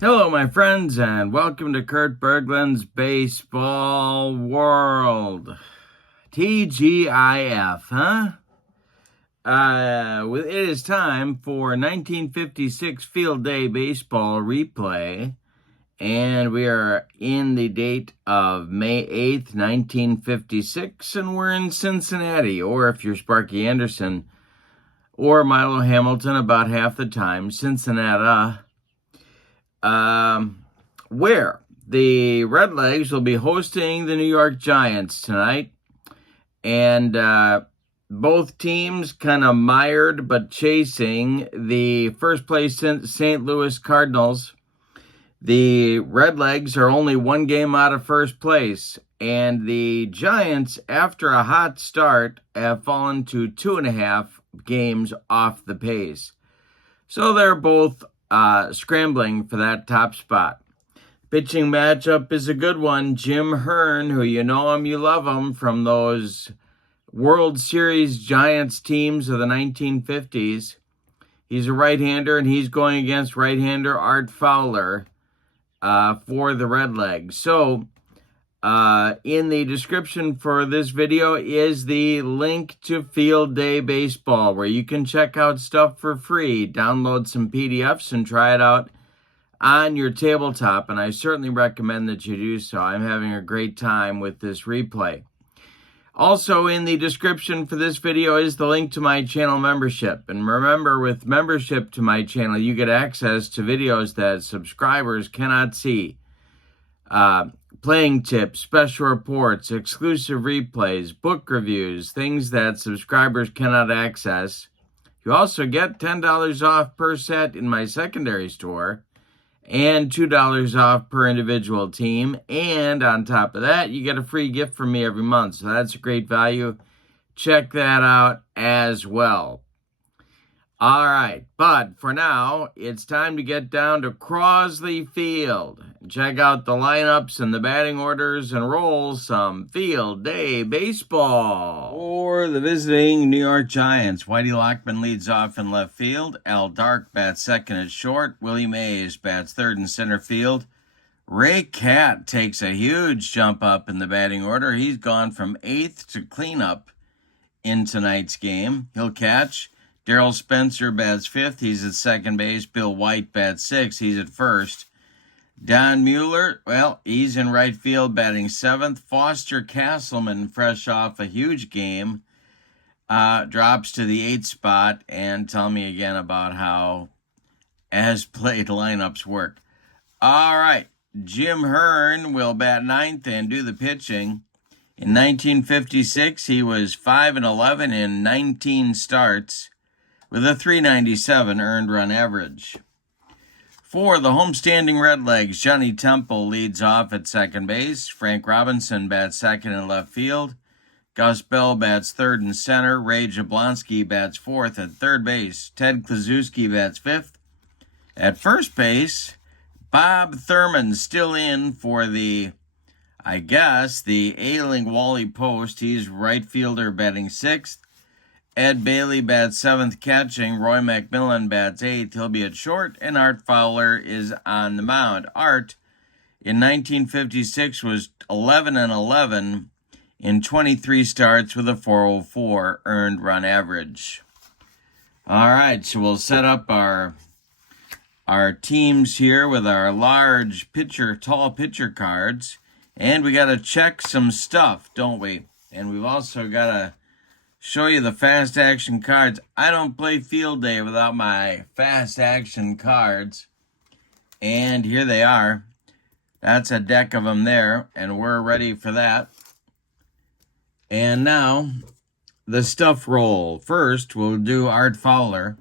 Hello, my friends, and welcome to Kurt Berglund's Baseball World. TGIF, huh? It is time for 1956 Field Day Baseball replay, and we are in the date of May 8th, 1956, and we're in Cincinnati, or if you're Sparky Anderson or Milo Hamilton, about half the time, Cincinnati. Where the Redlegs will be hosting the New York Giants tonight. And both teams kind of mired but chasing the first place St. Louis Cardinals. The Redlegs are only one game out of first place. And the Giants, after a hot start, have fallen to 2.5 games off the pace. So they're both scrambling for that top spot. Pitching matchup is a good one. Jim Hearn, who you know him, you love him, from those World Series Giants teams of the 1950s. He's a right-hander, and he's going against right-hander Art Fowler for the Redlegs. So, in the description for this video is the link to Field Day Baseball, where you can check out stuff for free, download some PDFs, and try it out on your tabletop, and I certainly recommend that you do so. I'm having a great time with this replay. Also, in the description for this video is the link to my channel membership. And remember, with membership to my channel, you get access to videos that subscribers cannot see. Playing tips, special reports, exclusive replays, book reviews, things that subscribers cannot access. You also get $10 off per set in my secondary store, and $2 off per individual team. And on top of that, you get a free gift from me every month. So that's a great value. Check that out as well. All right, but for now, it's time to get down to Crosley Field. Check out the lineups and the batting orders and roll some Field Day Baseball. For the visiting New York Giants, Whitey Lockman leads off in left field. Al Dark bats second at short. Willie Mays bats third in center field. Ray Catt takes a huge jump up in the batting order. He's gone from 8th to cleanup in tonight's game. He'll catch. Darrell Spencer bats 5th. He's at second base. Bill White bats 6th. He's at first. Don Mueller, well, he's in right field batting 7th. Foster Castleman, fresh off a huge game, drops to the 8th spot. And tell me again about how as-played lineups work. All right, Jim Hearn will bat 9th and do the pitching. In 1956, he was 5-11 in 19 starts, with a .397 earned run average. For the homestanding Redlegs, Johnny Temple leads off at second base. Frank Robinson bats second in left field. Gus Bell bats third in center. Ray Jablonski bats 4th at third base. Ted Kluszewski bats 5th. At first base, Bob Thurman still in for the ailing Wally Post. He's right fielder batting 6th. Ed Bailey bats 7th catching. Roy McMillan bats 8th. He'll be at short, and Art Fowler is on the mound. Art, in 1956, was 11-11 in 23 starts with a .404 earned run average. All right, so we'll set up our teams here with our large tall pitcher cards, and we got to check some stuff, don't we? And we've also got to show you the fast action cards. I don't play Field Day without my fast action cards. And here they are. That's a deck of them there, and we're ready for that. And now, the stuff roll. First, we'll do Art Fowler.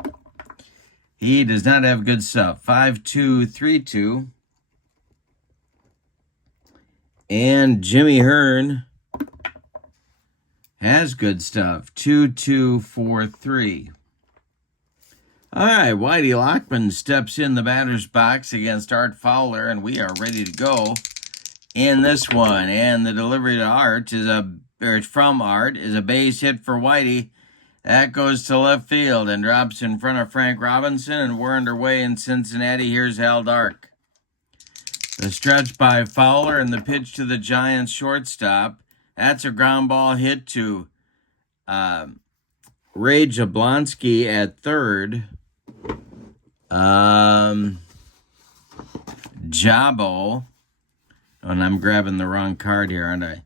He does not have good stuff. 5-2-3-2. And Jimmy Hearn has good stuff. 2-2-4-3. All right, Whitey Lockman steps in the batter's box against Art Fowler, and we are ready to go in this one. And the delivery to Art from Art is a base hit for Whitey. That goes to left field and drops in front of Frank Robinson, and we're underway in Cincinnati. Here's Al Dark. The stretch by Fowler and the pitch to the Giants shortstop. That's a ground ball hit to Ray Jablonski at third. Jabo. And I'm grabbing the wrong card here, aren't I?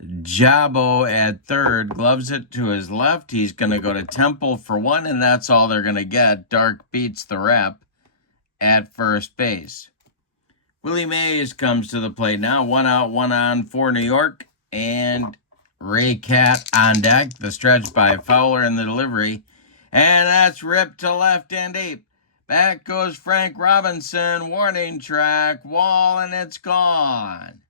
Jabo at third, gloves it to his left. He's going to go to Temple for one, and that's all they're going to get. Dark beats the rep at first base. Willie Mays comes to the plate now. 1 out, 1 on for New York. And Ray Cat on deck. The stretch by Fowler in the delivery. And that's ripped to left and deep. Back goes Frank Robinson. Warning track, wall, and it's gone.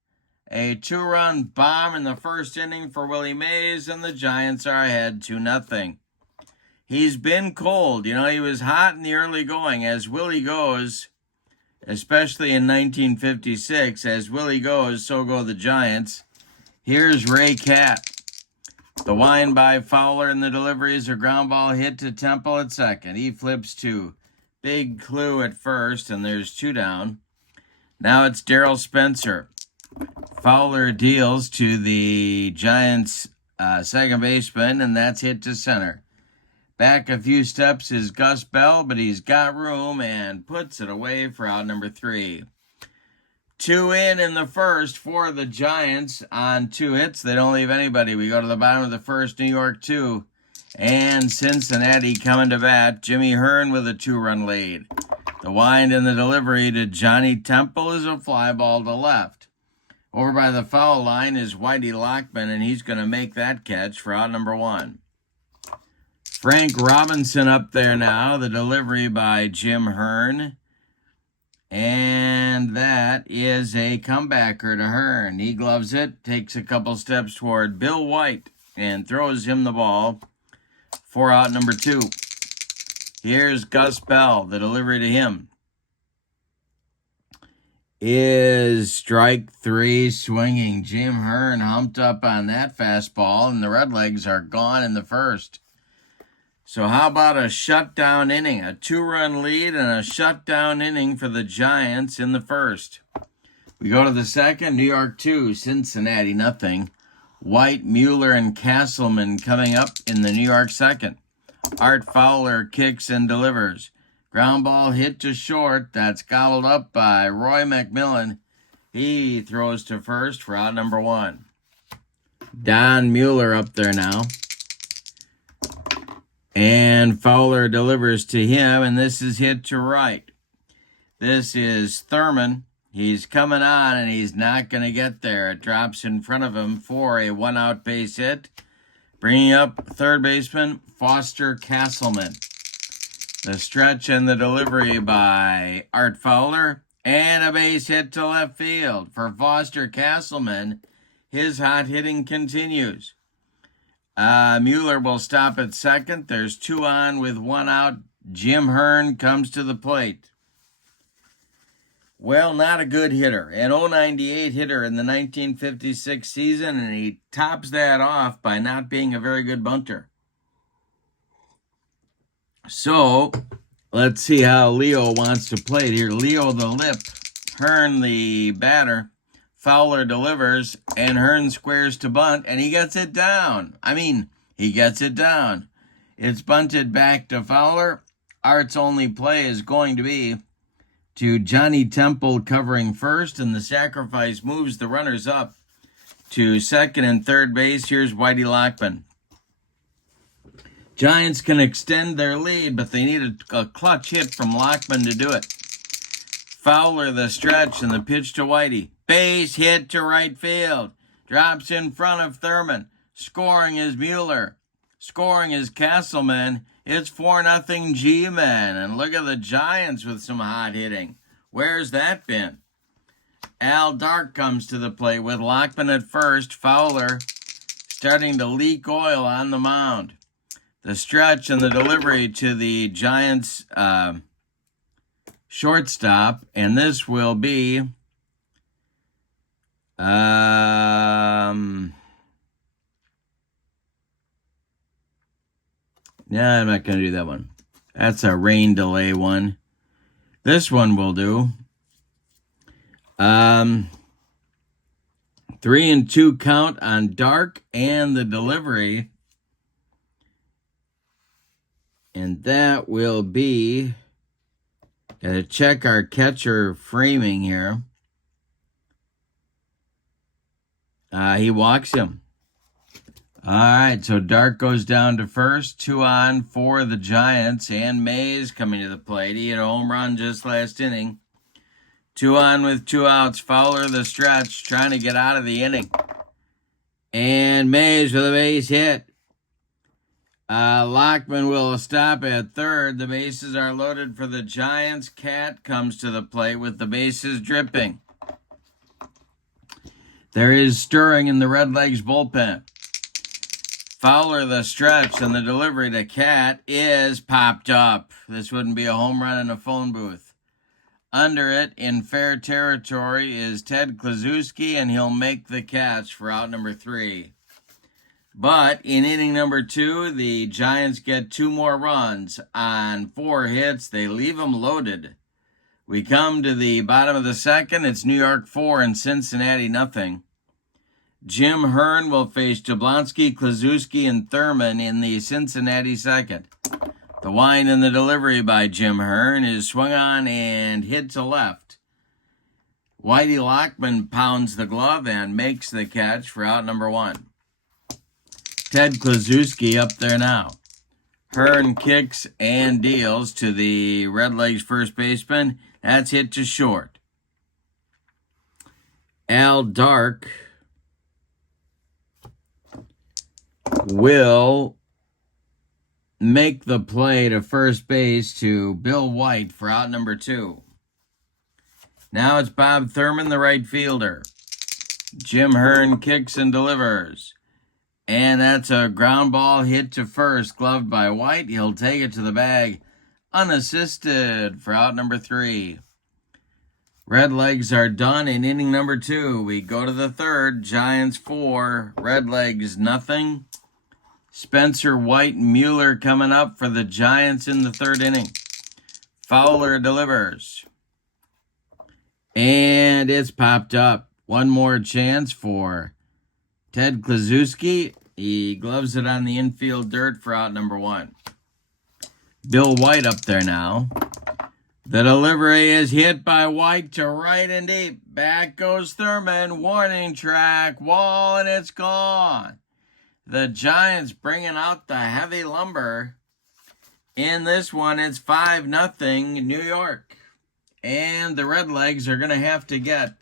A 2-run bomb in the first inning for Willie Mays, and the Giants are ahead 2-0. He's been cold. You know, he was hot in the early going. As Willie goes, especially in 1956, as Willie goes, so go the Giants. Here's Ray Cat. The wind by Fowler in the delivery is a ground ball hit to Temple at second. He flips to Big Clue at first, and there's 2 down. Now it's Darrell Spencer. Fowler deals to the Giants' second baseman, and that's hit to center. Back a few steps is Gus Bell, but he's got room and puts it away for out number 3. 2 in the first for the Giants on 2 hits. They don't leave anybody. We go to the bottom of the first, New York 2, and Cincinnati coming to bat. Jimmy Hearn with a 2-run lead. The wind and the delivery to Johnny Temple is a fly ball to left. Over by the foul line is Whitey Lockman, and he's going to make that catch for out number 1. Frank Robinson up there now. The delivery by Jim Hearn. And that is a comebacker to Hearn. He gloves it, takes a couple steps toward Bill White, and throws him the ball for out number 2. Here's Gus Bell. The delivery to him is strike 3, swinging. Jim Hearn humped up on that fastball, and the Redlegs are gone in the first. So how about a shutdown inning? A 2-run lead and a shutdown inning for the Giants in the first. We go to the second. New York 2, Cincinnati 0. White, Mueller, and Castleman coming up in the New York second. Art Fowler kicks and delivers. Ground ball hit to short. That's gobbled up by Roy McMillan. He throws to first for out number 1. Don Mueller up there now. And Fowler delivers to him, and this is hit to right. This is Thurman. He's coming on, and he's not going to get there. It drops in front of him for a 1-out base hit. Bringing up third baseman Foster Castleman. The stretch and the delivery by Art Fowler, and a base hit to left field for Foster Castleman. His hot hitting continues. Mueller will stop at second. There's 2 on with 1 out. Jim Hearn comes to the plate. Well, not a good hitter. An 098 hitter in the 1956 season, and he tops that off by not being a very good bunter. So, let's see how Leo wants to play it here. Leo the lip, Hearn the batter. Fowler delivers, and Hearn squares to bunt, and he gets it down. He gets it down. It's bunted back to Fowler. Art's only play is going to be to Johnny Temple covering first, and the sacrifice moves the runners up to second and third base. Here's Whitey Lockman. Giants can extend their lead, but they need a clutch hit from Lockman to do it. Fowler the stretch and the pitch to Whitey. Base hit to right field. Drops in front of Thurman. Scoring is Mueller. Scoring is Castleman. It's 4-0 G-Men. And look at the Giants with some hot hitting. Where's that been? Al Dark comes to the plate with Lockman at first. Fowler starting to leak oil on the mound. The stretch and the delivery to the Giants shortstop. And this will be... no, I'm not going to do that one. That's a rain delay one. This one will do. 3-2 count on Dark and the delivery. And that will be, gotta check our catcher framing here. He walks him. All right, so Dark goes down to first. 2 on for the Giants. And Mays coming to the plate. He hit a home run just last inning. 2 on with 2 outs. Fowler the stretch, trying to get out of the inning. And Mays with a base hit. Lockman will stop at third. The bases are loaded for the Giants. Cat comes to the plate with the bases dripping. There is stirring in the Redlegs bullpen. Fowler the stretch, and the delivery to Cat is popped up. This wouldn't be a home run in a phone booth. Under it, in fair territory, is Ted Kluszewski, and he'll make the catch for out number 3. But in inning number 2, the Giants get 2 more runs on 4 hits. They leave them loaded. We come to the bottom of the second. It's New York 4 and Cincinnati nothing. Jim Hearn will face Jablonski, Kluszewski, and Thurman in the Cincinnati second. The wind and the delivery by Jim Hearn is swung on and hit to left. Whitey Lockman pounds the glove and makes the catch for out number 1. Ted Kluszewski up there now. Hearn kicks and deals to the Redlegs first baseman. That's hit to short. Al Dark will make the play to first base to Bill White for out number 2. Now it's Bob Thurman, the right fielder. Jim Hearn kicks and delivers. And that's a ground ball hit to first, gloved by White. He'll take it to the bag unassisted for out number 3. Redlegs are done in inning number 2. We go to the third. Giants 4, Redlegs nothing. Spencer, White, and Mueller coming up for the Giants in the third inning. Fowler delivers. And it's popped up. One more chance for Ted Kluszewski. He gloves it on the infield dirt for out number 1. Bill White up there now. The delivery is hit by White to right and deep. Back goes Thurman. Warning track, wall, and it's gone. The Giants bringing out the heavy lumber. In this one, it's 5-0 New York. And the Redlegs are going to have to get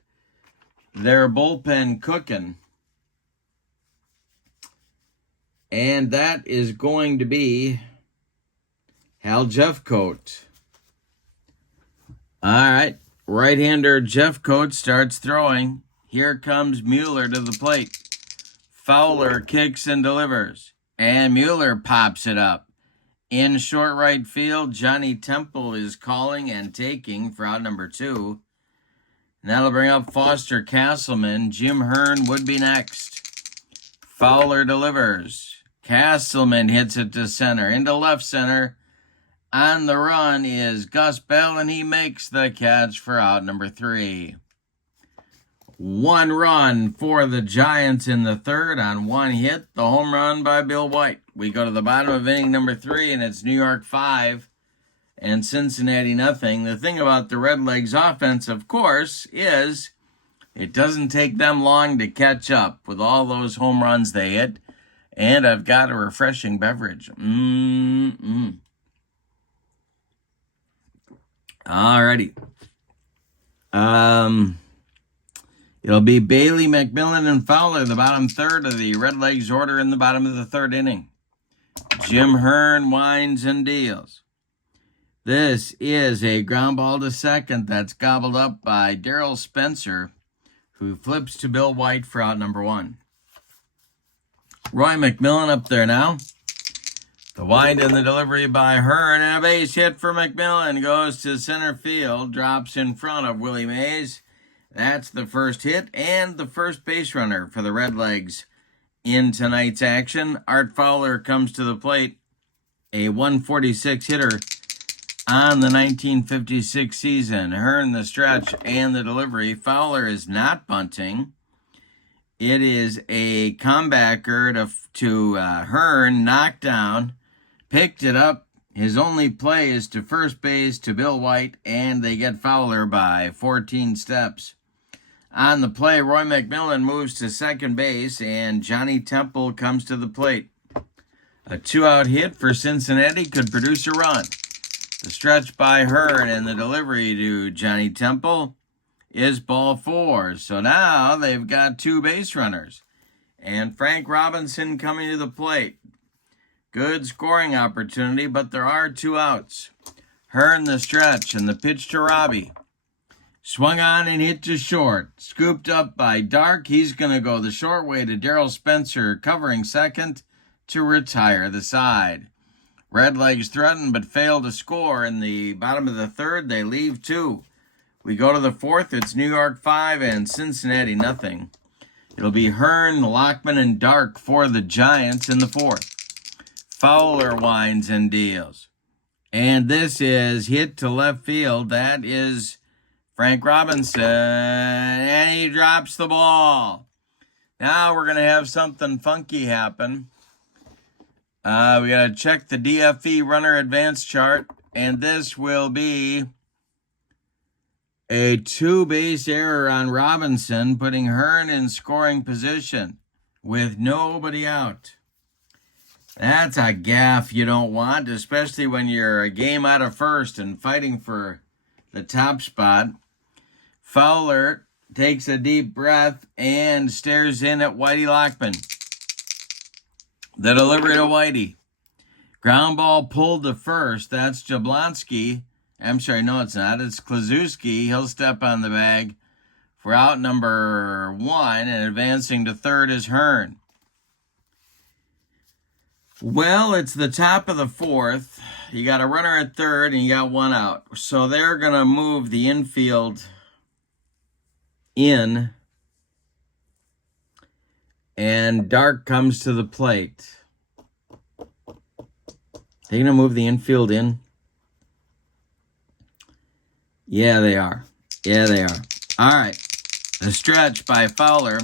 their bullpen cooking. And that is going to be Hal Jeffcoat. All right, right-hander Jeffcoat starts throwing. Here comes Mueller to the plate. Fowler kicks and delivers. And Mueller pops it up. In short right field, Johnny Temple is calling and taking for out number 2. And that'll bring up Foster Castleman. Jim Hearn would be next. Fowler delivers. Castleman hits it to center. Into left center. On the run is Gus Bell, and he makes the catch for out number 3. 1 run for the Giants in the third on 1 hit. The home run by Bill White. We go to the bottom of inning number 3, and it's New York 5 and Cincinnati nothing. The thing about the Redlegs offense, of course, is it doesn't take them long to catch up with all those home runs they hit. And I've got a refreshing beverage. Alrighty. It'll be Bailey, McMillan, and Fowler, the bottom third of the Redlegs order in the bottom of the third inning. Jim Hearn winds and deals. This is a ground ball to second that's gobbled up by Darrell Spencer, who flips to Bill White for out number 1. Roy McMillan up there now. The wind and the delivery by Hearn, and a base hit for McMillan goes to center field, drops in front of Willie Mays. That's the first hit and the first base runner for the Redlegs in tonight's action. Art Fowler comes to the plate, a 146 hitter on the 1956 season. Hearn the stretch and the delivery. Fowler is not bunting. It is a comebacker to Hearn, knocked down, picked it up. His only play is to first base to Bill White, and they get Fowler by 14 steps. On the play, Roy McMillan moves to second base, and Johnny Temple comes to the plate. A 2-out hit for Cincinnati could produce a run. The stretch by Hearn and the delivery to Johnny Temple is ball 4. So now they've got 2 base runners. And Frank Robinson coming to the plate. Good scoring opportunity, but there are 2 outs. Hearn the stretch and the pitch to Robbie. Swung on and hit to short. Scooped up by Dark. He's going to go the short way to Darryl Spencer, covering second to retire the side. Redlegs threatened but failed to score. In the bottom of the third, they leave 2. We go to the fourth. It's New York 5 and Cincinnati nothing. It'll be Hearn, Lockman, and Dark for the Giants in the fourth. Fowler winds and deals. And this is hit to left field. That is Frank Robinson. And he drops the ball. Now we're going to have something funky happen. We got to check the DFE runner advance chart. And this will be a 2-base error on Robinson, putting Hearn in scoring position with nobody out. That's a gaffe you don't want, especially when you're a game out of first and fighting for the top spot. Fowler takes a deep breath and stares in at Whitey Lockman. The delivery to Whitey. Ground ball pulled to first. That's Jablonski. I'm sorry, no, it's not. It's Kluszewski. He'll step on the bag for out number 1, and advancing to third is Hearn. Well, it's the top of the fourth. You got a runner at third, and you got 1 out. So they're going to move the infield in, and Dark comes to the plate. They're going to move the infield in? Yeah, they are. Yeah, they are. All right. The stretch by Fowler.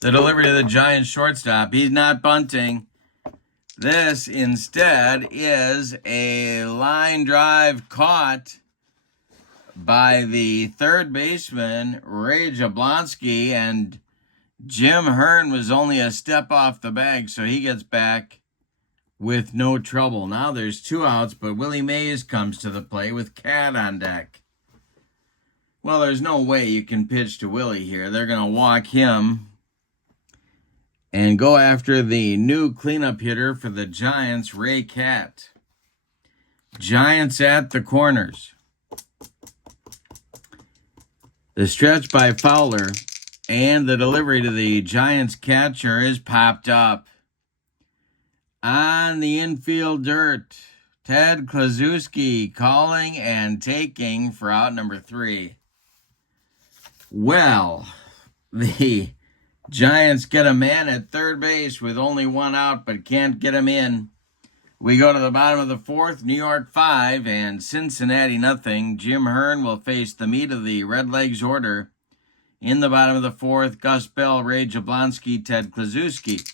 The delivery to the Giants shortstop. He's not bunting. This instead is a line drive caught by the third baseman, Ray Jablonski, and Jim Hearn was only a step off the bag, so he gets back with no trouble. Now there's 2 outs, but Willie Mays comes to the plate with Cat on deck. Well, there's no way you can pitch to Willie here. They're going to walk him and go after the new cleanup hitter for the Giants, Ray Cat. Giants at the corners. The stretch by Fowler and the delivery to the Giants catcher is popped up. On the infield dirt, Ted Kluszewski calling and taking for out number 3. Well, the Giants get a man at third base with only 1 out, but can't get him in. We go to the bottom of the fourth, New York 5 and Cincinnati nothing. Jim Hearn will face the meat of the Redlegs order. In the bottom of the fourth, Gus Bell, Ray Jablonski, Ted Kluszewski.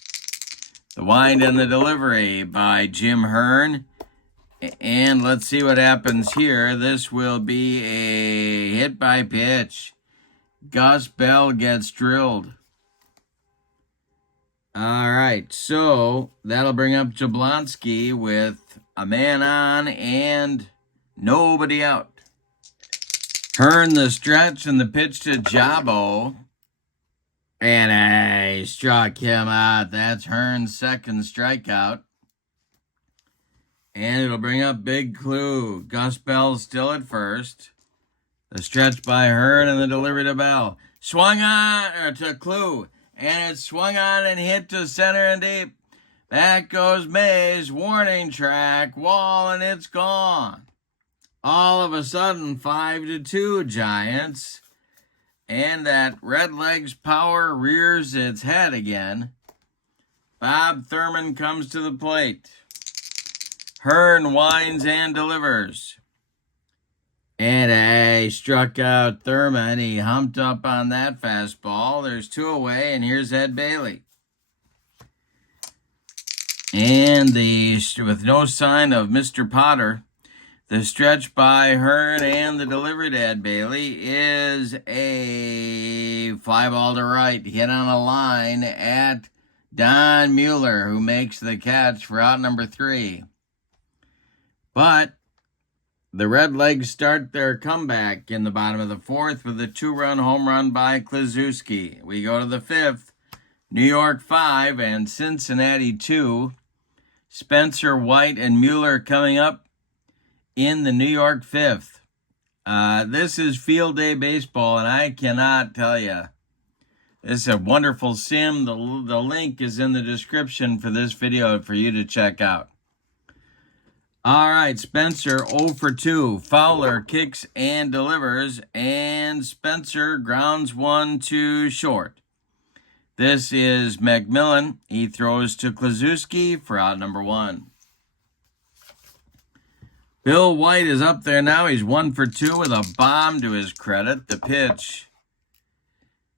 The wind and the delivery by Jim Hearn. And let's see what happens here. This will be a hit by pitch. Gus Bell gets drilled. All right, so that'll bring up Jablonski with a man on and nobody out. Hearn the stretch and the pitch to Jabo. And he struck him out. That's Hearn's second strikeout. And it'll bring up Big Clue. Gus Bell still at first. The stretch by Hearn and the delivery to Bell. Swung on, or to Clue. And it's swung on and hit to center and deep. Back goes Mays. Warning track. Wall, and it's gone. All of a sudden, 5-2 Giants. And that Redlegs power rears its head again. Bob Thurman comes to the plate. Hearn winds and delivers. And he struck out Thurman. He humped up on that fastball. There's 2 away, and here's Ed Bailey. And with no sign of Mr. Potter, the stretch by Hearn and the delivery to Ed Bailey is a fly ball to right, hit on a line at Don Mueller, who makes the catch for out number 3. But the Redlegs start their comeback in the bottom of the 4th with a 2-run home run by Kluszewski. We go to the 5th, New York 5 and Cincinnati 2. Spencer, White, and Mueller coming up in the New York 5th. This is field day baseball, and I cannot tell you. This is a wonderful sim. The link is in the description for this video for you to check out. All right, Spencer 0 for 2. Fowler kicks and delivers, and Spencer grounds 1 to short. This is McMillan. He throws to Kluszewski for out number 1. Bill White is up there now. He's 1 for 2 with a bomb to his credit. The pitch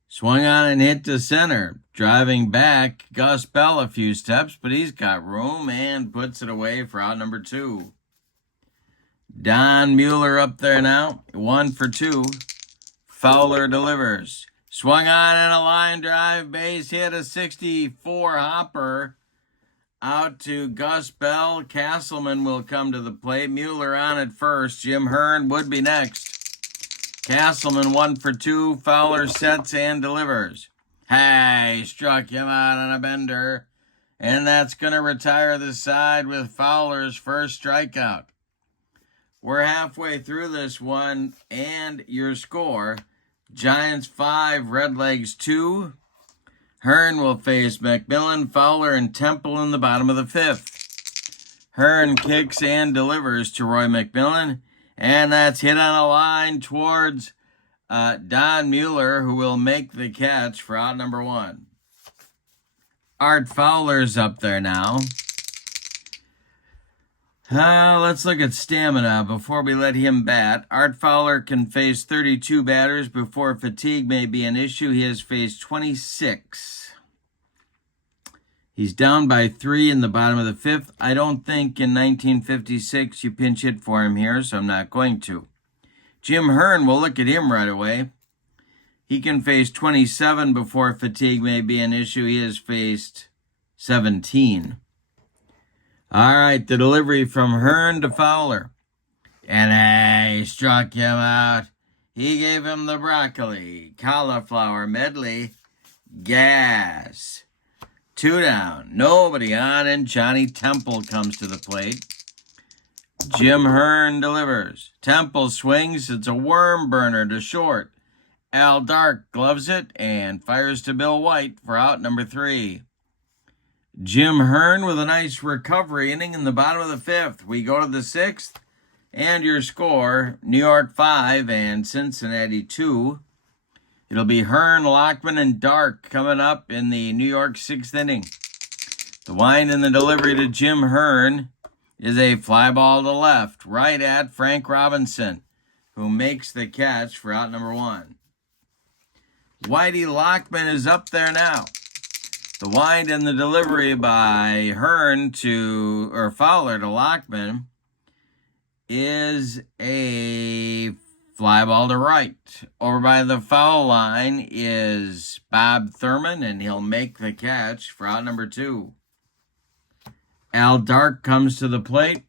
swung on and hit to center. Driving back, Gus Bell a few steps, but he's got room and puts it away for out number 2. Don Mueller up there now, 1 for 2. Fowler delivers. Swung on and a line drive, base hit, a 64 hopper out to Gus Bell. Castleman will come to the plate. Mueller on at first. Jim Hearn would be next. Castleman 1 for 2. Fowler sets and delivers. Hey, struck him out on a bender. And that's going to retire the side with Fowler's first strikeout. We're halfway through this one, and your score, Giants 5, Redlegs 2. Hearn will face McMillan, Fowler, and Temple in the bottom of the 5th. Hearn kicks and delivers to Roy McMillan, and that's hit on a line towards Don Mueller, who will make the catch for out number 1. Art Fowler's up there now. Let's look at stamina before we let him bat. Art Fowler can face 32 batters before fatigue may be an issue. He has faced 26. He's down by 3 in the bottom of the 5th. I don't think in 1956 you pinch hit for him here, so I'm not going to. Jim Hearn, will look at him right away. He can face 27 before fatigue may be an issue. He has faced 17. All right, the delivery from Hearn to Fowler. And he struck him out. He gave him the broccoli, cauliflower medley, gas. 2 down, nobody on, and Johnny Temple comes to the plate. Jim Hearn delivers. Temple swings. It's a worm burner to short. Al Dark gloves it and fires to Bill White for out number 3. Jim Hearn with a nice recovery inning in the bottom of the 5th. We go to the 6th, and your score, New York 5 and Cincinnati 2. It'll be Hearn, Lockman, and Dark coming up in the New York 6th inning. The wind and the delivery to Jim Hearn is a fly ball to left, right at Frank Robinson, who makes the catch for out number 1. Whitey Lockman is up there now. The wind and the delivery by Fowler to Lockman is a fly ball to right. Over by the foul line is Bob Thurman, and he'll make the catch for out number 2. Al Dark comes to the plate.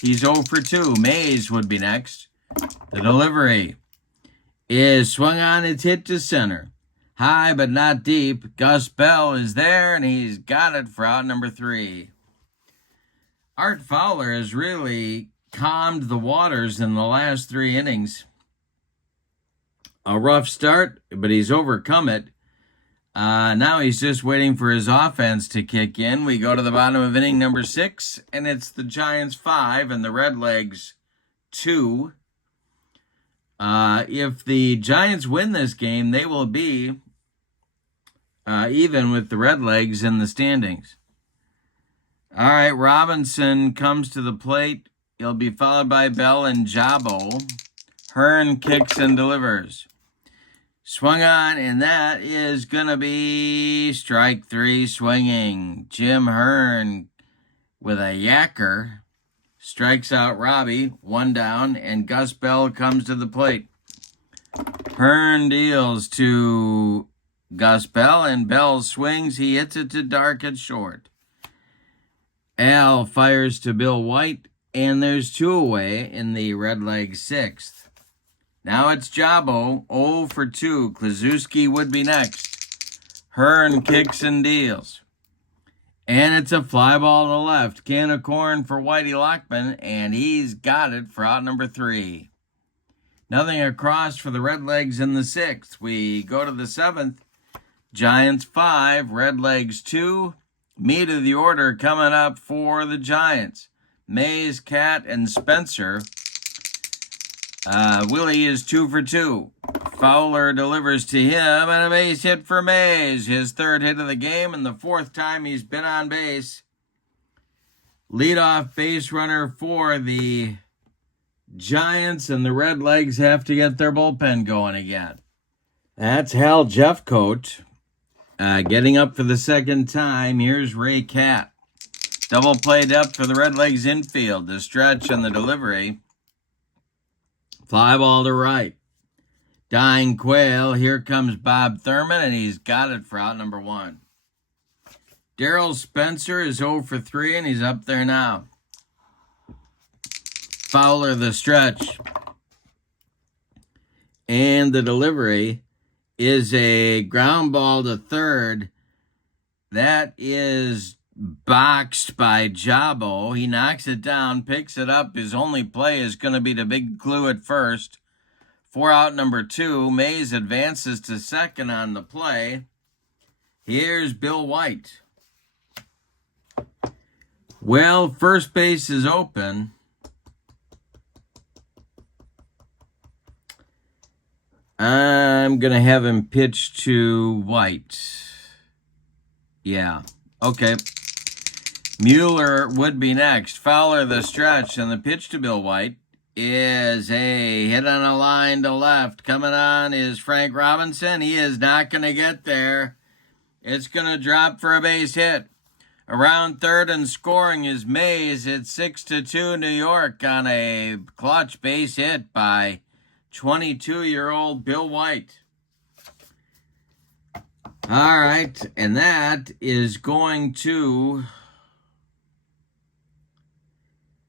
He's 0 for 2. Mays would be next. The delivery is swung on. It's hit to center. High but not deep. Gus Bell is there, and he's got it for out number 3. Art Fowler has really calmed the waters in the last 3 innings. A rough start, but he's overcome it. Now he's just waiting for his offense to kick in. We go to the bottom of inning number 6, and it's the Giants 5 and the Redlegs 2. If the Giants win this game, they will be even with the Redlegs in the standings. All right, Robinson comes to the plate. He'll be followed by Bell and Jabo. Hearn kicks and delivers. Swung on, and that is going to be strike 3 swinging. Jim Hearn with a yacker strikes out Robbie, 1 down, and Gus Bell comes to the plate. Hearn deals to Gus Bell, and Bell swings. He hits it to Dark at short. Al fires to Bill White, and there's 2 away in the Redlegs 6th. Now it's Jabo, 0 for 2. Kluszewski would be next. Hearn kicks and deals. And it's a fly ball to the left. Can of corn for Whitey Lockman, and he's got it for out number 3. Nothing across for the Redlegs in the 6th. We go to the 7th. Giants 5, Redlegs 2. Meat of the order coming up for the Giants. Mays, Cat, and Spencer. Willie is 2 for 2. Fowler delivers to him, and a base hit for Mays. His 3rd hit of the game, and the 4th time he's been on base. Leadoff base runner for the Giants, and the Redlegs have to get their bullpen going again. That's Hal Jeffcoat. Getting up for the 2nd time, here's Ray Cat. Double play depth for the Redlegs infield. The stretch and the delivery. Fly ball to right. Dying Quail. Here comes Bob Thurman, and he's got it for out number 1. Darryl Spencer is 0 for 3, and he's up there now. Fowler the stretch. And the delivery is a ground ball to 3rd. That is boxed by Jabo. He knocks it down, picks it up. His only play is going to be the big clue at first. 4 out number 2. Mays advances to 2nd on the play. Here's Bill White. Well, first base is open. I'm going to have him pitch to White. Yeah. Okay. Mueller would be next. Fowler the stretch, and the pitch to Bill White is a hit on a line to left. Coming on is Frank Robinson. He is not going to get there. It's going to drop for a base hit. Around 3rd and scoring is Mays. It's 6-2 New York on a clutch base hit by 22-year-old Bill White. All right, and that is going to...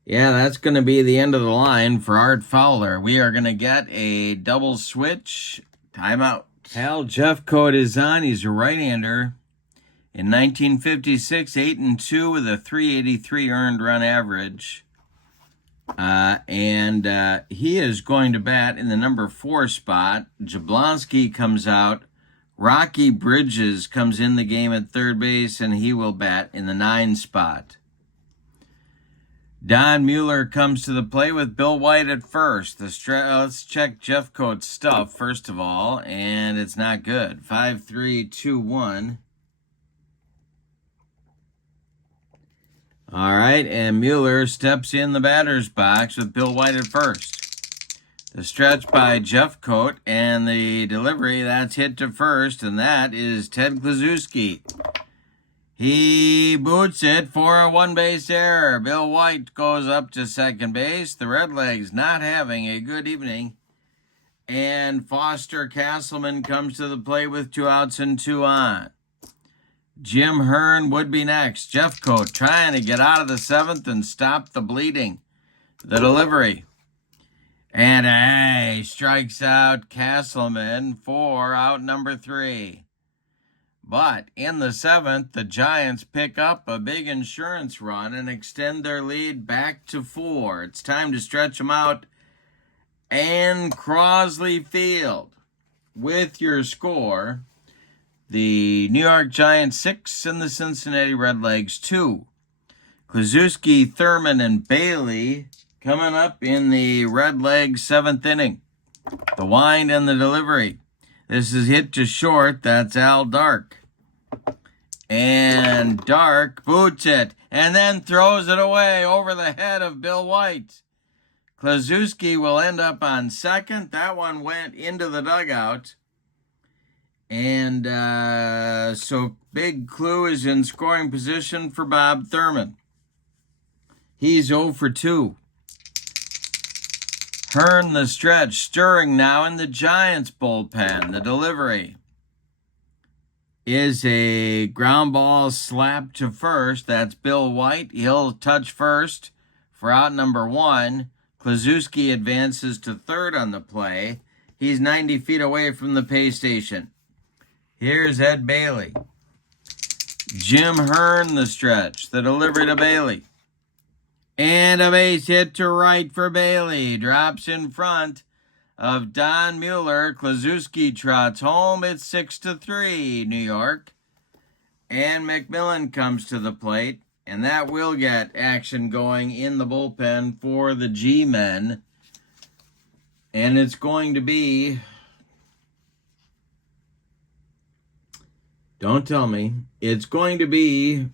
Yeah, that's going to be the end of the line for Art Fowler. We are going to get a double switch. Timeout. Hal Jeffcoat is on. He's a right-hander. In 1956, 8-2 with a 383 earned run average. And he is going to bat in the number 4 spot. Jablonski comes out. Rocky Bridges comes in the game at 3rd base, and he will bat in the 9 spot. Don Mueller comes to the plate with Bill White at first. Let's check Jeffcoat's stuff first of all, and it's not good. 5-3-2-1. All right, and Mueller steps in the batter's box with Bill White at first. The stretch by Jeffcoat, and the delivery, that's hit to first, and that is Ted Kluszewski. He boots it for a 1-base error. Bill White goes up to 2nd base. The Redlegs not having a good evening. And Foster Castleman comes to the plate with 2 outs and 2 on. Jim Hearn would be next. Jeffcoat trying to get out of the 7th and stop the bleeding. The delivery. And he strikes out Castleman for out number 3. But in the 7th, the Giants pick up a big insurance run and extend their lead back to 4. It's time to stretch them out. And Crosley Field with your score. The New York Giants 6 and the Cincinnati Redlegs 2. Kluszewski, Thurman, and Bailey coming up in the Redlegs 7th inning. The wind and the delivery. This is hit to short. That's Al Dark. And Dark boots it. and then throws it away over the head of Bill White. Kluszewski will end up on second. That one went into the dugout. And so Big Clue is in scoring position for Bob Thurman. He's 0 for 2. Hearn the stretch, stirring now in the Giants bullpen. The delivery is a ground ball slap to first. That's Bill White. He'll touch first for out number 1. Kluszewski advances to third on the play. He's 90 feet away from the pay station. Here's Ed Bailey. Jim Hearn the stretch. The delivery to Bailey. And a base hit to right for Bailey. Drops in front of Don Mueller. Kluszewski trots home. It's 6-3, New York. And McMillan comes to the plate. And that will get action going in the bullpen for the G-men. And it's going to be... Don't tell me. It's going to be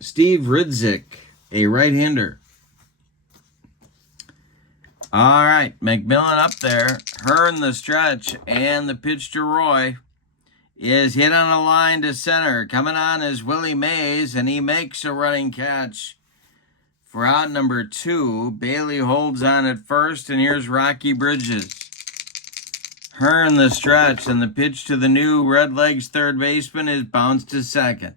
Steve Ridzik, a right-hander. All right, McMillan up there. Hearn the stretch, and the pitch to Roy is hit on a line to center. Coming on is Willie Mays, and he makes a running catch for out number 2. Bailey holds on at first, and here's Rocky Bridges. Hearn the stretch, and the pitch to the new Redlegs third baseman is bounced to second.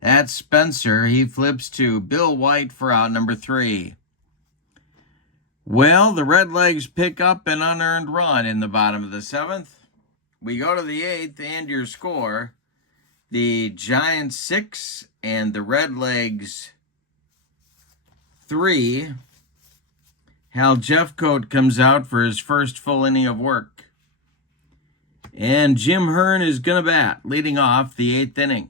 That's Spencer. He flips to Bill White for out number 3. Well, the Redlegs pick up an unearned run in the bottom of the 7th. We go to the 8th, and your score. The Giants 6 and the Redlegs 3. Hal Jeffcoat comes out for his first full inning of work. And Jim Hearn is going to bat, leading off the 8th inning.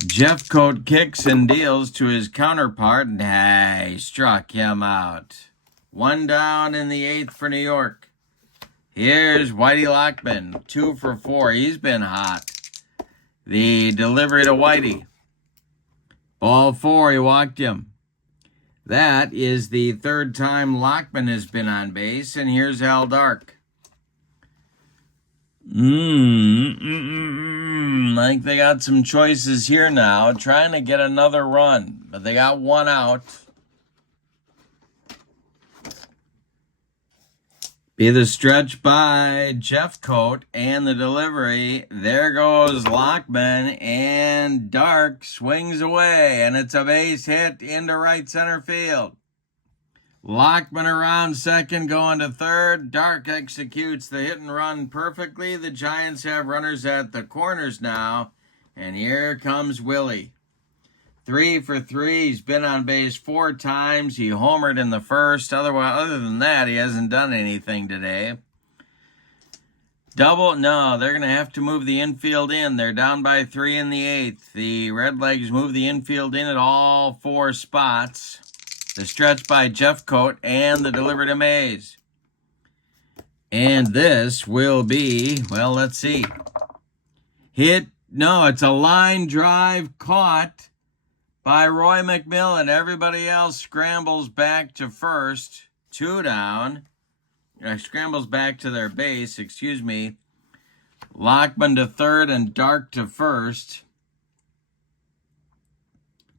Jeffcoat kicks and deals to his counterpart, and he struck him out. 1 down in the 8th for New York. Here's Whitey Lockman, 2 for 4. He's been hot. The delivery to Whitey. Ball 4, he walked him. That is the 3rd time Lockman has been on base, and here's Al Dark. I think they got some choices here now, trying to get another run, but they got 1 out. Be the stretch by Jeffcoat, and the delivery. There goes Lockman, and Dark swings away, and it's a base hit into right center field. Lockman around second, going to third. Dark executes the hit and run perfectly. The Giants have runners at the corners now. And here comes Willie. 3 for 3. He's been on base 4 times. He homered in the first. Other than that, he hasn't done anything today. No, they're going to have to move the infield in. They're down by 3 in the 8th. The Redlegs move the infield in at all 4 spots. The stretch by Jeffcoat, and the delivery to Mays. And this will be, well, let's see. It's a line drive caught by Roy McMillan. Everybody else scrambles back to first. 2 down. Scrambles back to their base, Lockman to third and Dark to first.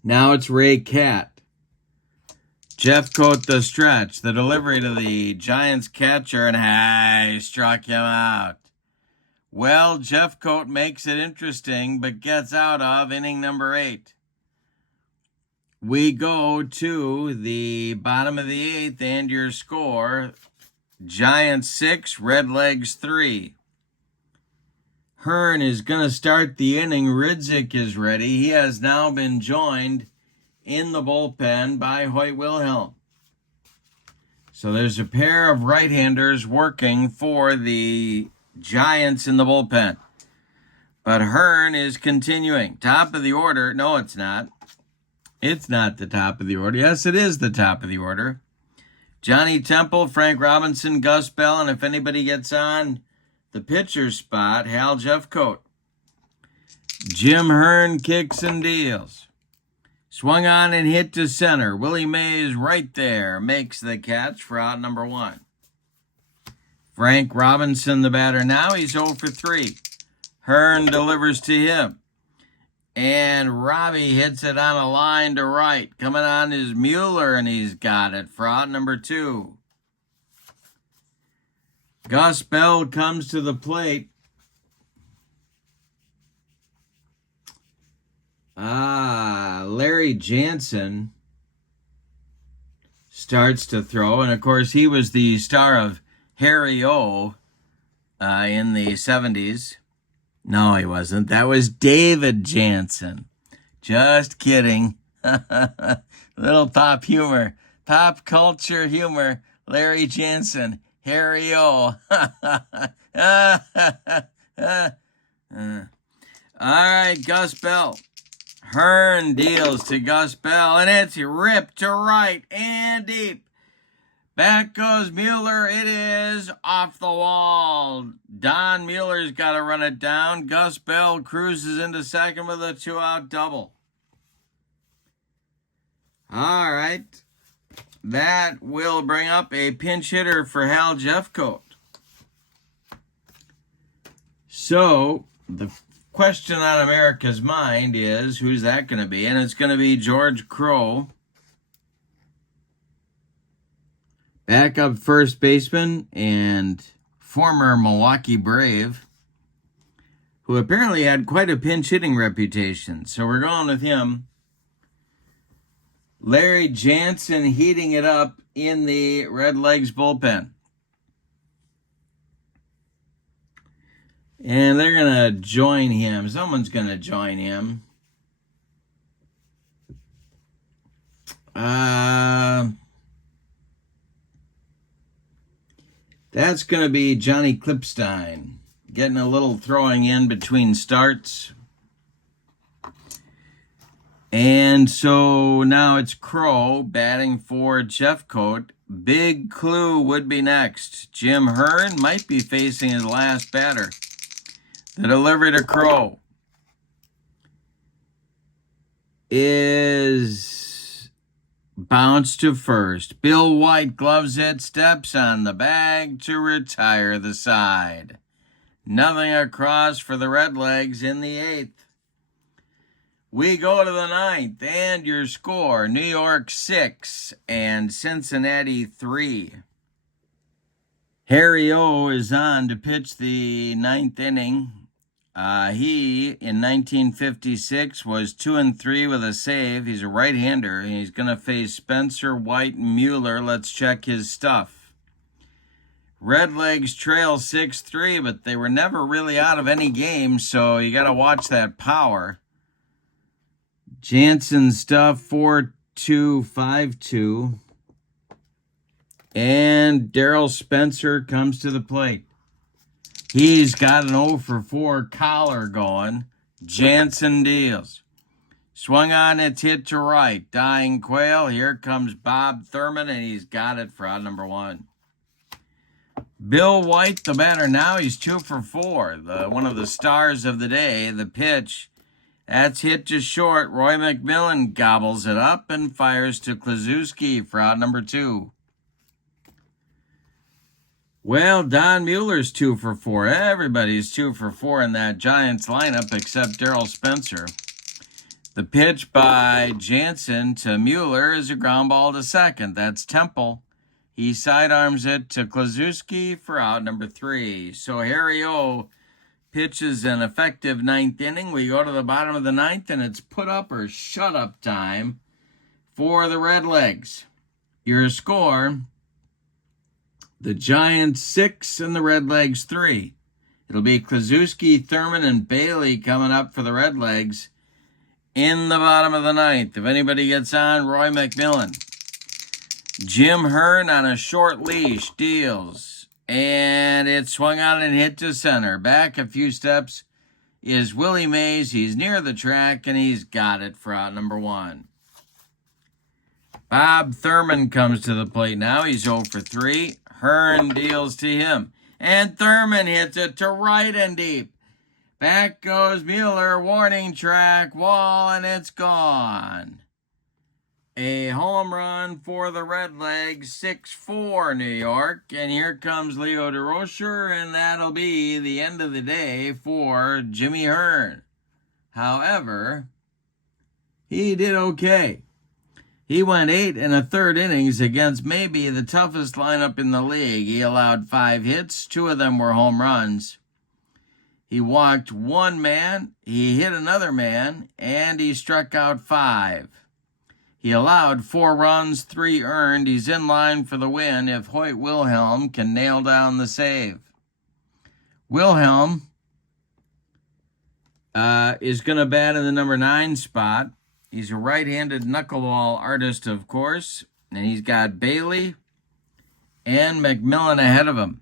Now it's Ray Catt. Jeffcoat the stretch, the delivery to the Giants catcher, and he struck him out. Well, Jeffcoat makes it interesting, but gets out of inning number 8. We go to the bottom of the 8th, and your score, Giants 6, Redlegs 3. Hearn is going to start the inning. Ridzik is ready. He has now been joined in the bullpen by Hoyt Wilhelm. So there's a pair of right-handers working for the Giants in the bullpen. But Hearn is continuing. Top of the order. No, it's not. It's not the top of the order. Yes, it is the top of the order. Johnny Temple, Frank Robinson, Gus Bell, and if anybody gets on the pitcher spot, Hal Jeffcoat. Jim Hearn kicks and deals. Swung on and hit to center. Willie Mays right there makes the catch for out number 1. Frank Robinson, the batter now. He's 0 for 3. Hearn delivers to him. And Robbie hits it on a line to right. Coming on is Mueller, and he's got it for out number 2. Gus Bell comes to the plate. Larry Jansen starts to throw. And, of course, he was the star of Harry O in the 70s. No, he wasn't. That was David Jansen. Just kidding. Little pop humor. Pop culture humor. Larry Jansen. Harry O. All right, Gus Bell. Hearn deals to Gus Bell, and it's ripped to right and deep. Back goes Mueller. It is off the wall. Don Mueller's got to run it down. Gus Bell cruises into second with a 2-out double. All right. That will bring up a pinch hitter for Hal Jeffcoat. So, the question on America's mind is, who's that going to be? And it's going to be George Crowe. Backup first baseman and former Milwaukee Brave, who apparently had quite a pinch hitting reputation. So we're going with him. Larry Jansen heating it up in the Redlegs bullpen. And they're going to join him. Someone's going to join him. That's going to be Johnny Klipstein, getting a little throwing in between starts. And so now it's Crowe batting for Jeffcoat. Big Clue would be next. Jim Hearn might be facing his last batter. The delivery to Crowe is bounced to first. Bill White gloves it, steps on the bag to retire the side. Nothing across for the Redlegs in the 8th. We go to the 9th, and your score, New York 6 and Cincinnati 3. Harry O is on to pitch the 9th inning. He, in 1956, was 2-3 with a save. He's a right-hander, and he's going to face Spencer, White, and Mueller. Let's check his stuff. Redlegs trail 6-3, but they were never really out of any game, so you got to watch that power. Jansen stuff 4-2, 5-2. And Darrell Spencer comes to the plate. He's got an 0 for 4 collar going. Jansen deals. Swung on, it's hit to right. Dying Quail. Here comes Bob Thurman, and he's got it for out number 1. Bill White, the batter now. He's 2 for 4. One of the stars of the day. The pitch. That's hit to short. Roy McMillan gobbles it up and fires to Kluszewski for out number 2. Well, Don Mueller's 2 for 4. Everybody's 2 for 4 in that Giants lineup except Darrell Spencer. The pitch by Jansen to Mueller is a ground ball to second. That's Temple. He sidearms it to Kluszewski for out number 3. So Harry O pitches an effective 9th inning. We go to the bottom of the 9th, and it's put up or shut up time for the Redlegs. Your score, the Giants 6 and the Redlegs 3. It'll be Kluszewski, Thurman, and Bailey coming up for the Redlegs in the bottom of the 9th. If anybody gets on, Roy McMillan. Jim Hearn on a short leash deals. And it swung on and hit to center. Back a few steps is Willie Mays. He's near the track, and he's got it for out number 1. Bob Thurman comes to the plate now. He's 0 for 3. Hearn deals to him. And Thurman hits it to right and deep. Back goes Mueller. Warning track, wall, and it's gone. A home run for the Redlegs, 6-4 New York. And here comes Leo DeRocher, and that'll be the end of the day for Jimmy Hearn. However, he did okay. He went 8 1/3 innings against maybe the toughest lineup in the league. He allowed 5 hits. 2 of them were home runs. He walked 1 man, he hit another man, and he struck out 5. He allowed 4 runs, 3 earned. He's in line for the win if Hoyt Wilhelm can nail down the save. Wilhelm is going to bat in the number 9 spot. He's a right-handed knuckleball artist, of course, and he's got Bailey and McMillan ahead of him.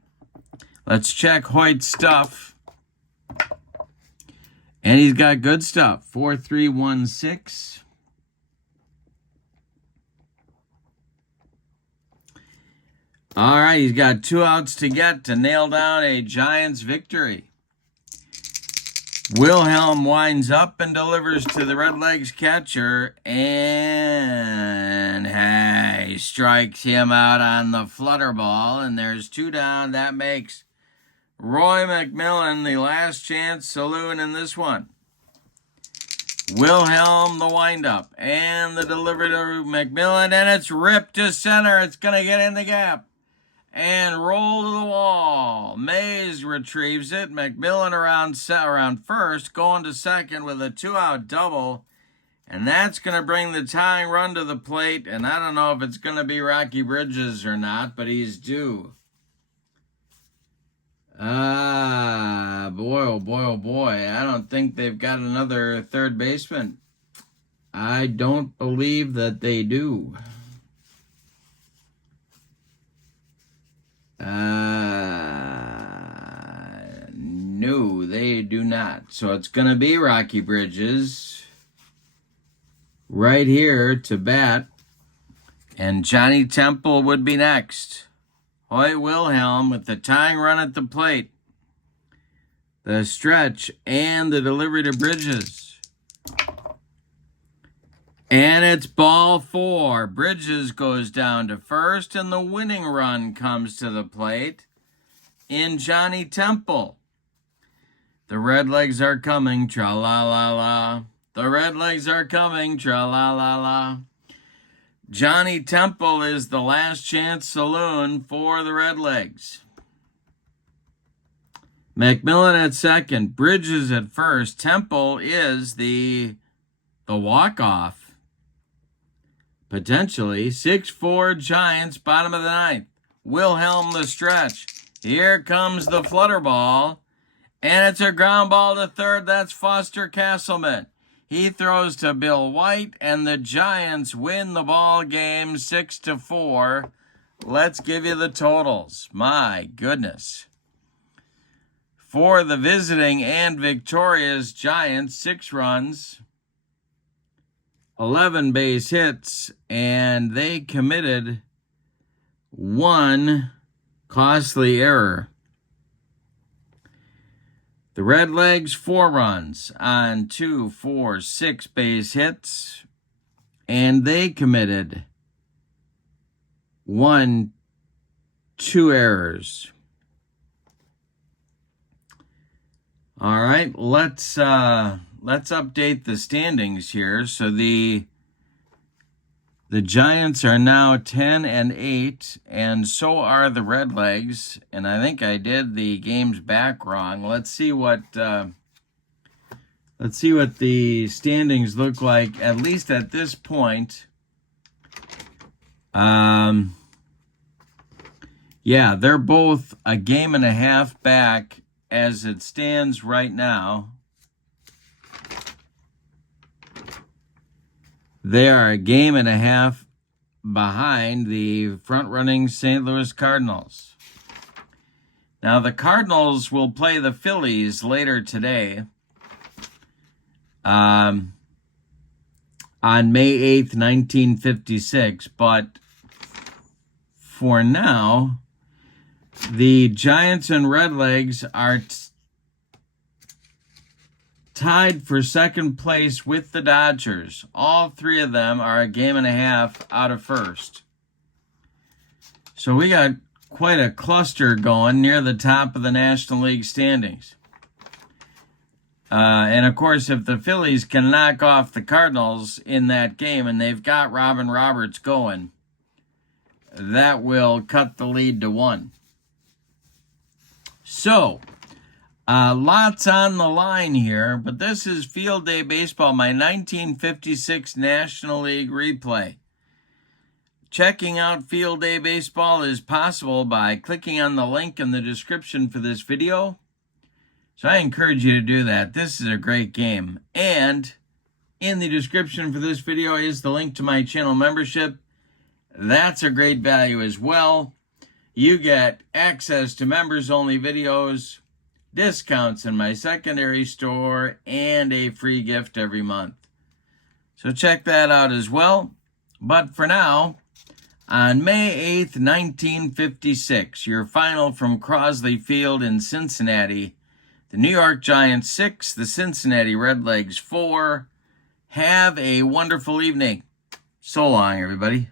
Let's check Hoyt's stuff. And he's got good stuff. 4.316. All right, he's got 2 outs to get to nail down a Giants victory. Wilhelm winds up and delivers to the Redlegs catcher, and he strikes him out on the flutter ball, and there's 2 down. That makes Roy McMillan the last chance saloon in this one. Wilhelm the windup, and the delivery to McMillan, and it's ripped to center. It's going to get in the gap and roll to the wall. Mays retrieves it. McMillan around first, going to second with a 2-out double. And that's going to bring the tying run to the plate. And I don't know if it's going to be Rocky Bridges or not, but he's due. Boy, oh boy, oh boy. I don't think they've got another third baseman. I don't believe that they do. No, they do not. So it's going to be Rocky Bridges right here to bat. And Johnny Temple would be next. Hoyt Wilhelm with the tying run at the plate. The stretch and the delivery to Bridges. And it's ball 4. Bridges goes down to first, and the winning run comes to the plate in Johnny Temple. The Redlegs are coming, tra-la-la-la. The Redlegs are coming, tra-la-la-la. Johnny Temple is the last chance saloon for the Redlegs. McMillan at second, Bridges at first. Temple is the walk-off. Potentially 6-4 Giants, bottom of the 9th. Wilhelm the stretch. Here comes the flutter ball. And it's a ground ball to third. That's Foster Castleman. He throws to Bill White, and the Giants win the ball game 6-4. Let's give you the totals. My goodness. For the visiting and victorious Giants, 6 runs, 11 base hits, and they committed 1 costly error. The Redlegs, 4 runs on 2, 4, 6 base hits, and they committed 1, 2 errors. All right, let's update the standings here. So the Giants are now 10-8, and so are the Redlegs. And I think I did the games back wrong. Let's see what the standings look like, at least at this point. Yeah, they're both a game and a half back as it stands right now. They are a game and a half behind the front-running St. Louis Cardinals. Now, the Cardinals will play the Phillies later today on May 8th, 1956. But for now, the Giants and Redlegs are tied for second place with the Dodgers. All three of them are a game and a half out of first. So we got quite a cluster going near the top of the National League standings. And of course, if the Phillies can knock off the Cardinals in that game, and they've got Robin Roberts going, that will cut the lead to 1. So, lots on the line here, but this is Field Day Baseball, my 1956 National League replay. Checking out Field Day Baseball is possible by clicking on the link in the description for this video. So I encourage you to do that. This is a great game. And in the description for this video is the link to my channel membership. That's a great value as well. You get access to members-only videos, discounts in my secondary store, and a free gift every month. So check that out as well. But for now, on May 8th, 1956, your final from Crosley Field in Cincinnati, the New York Giants 6, the Cincinnati Redlegs 4. Have a wonderful evening. So long, everybody.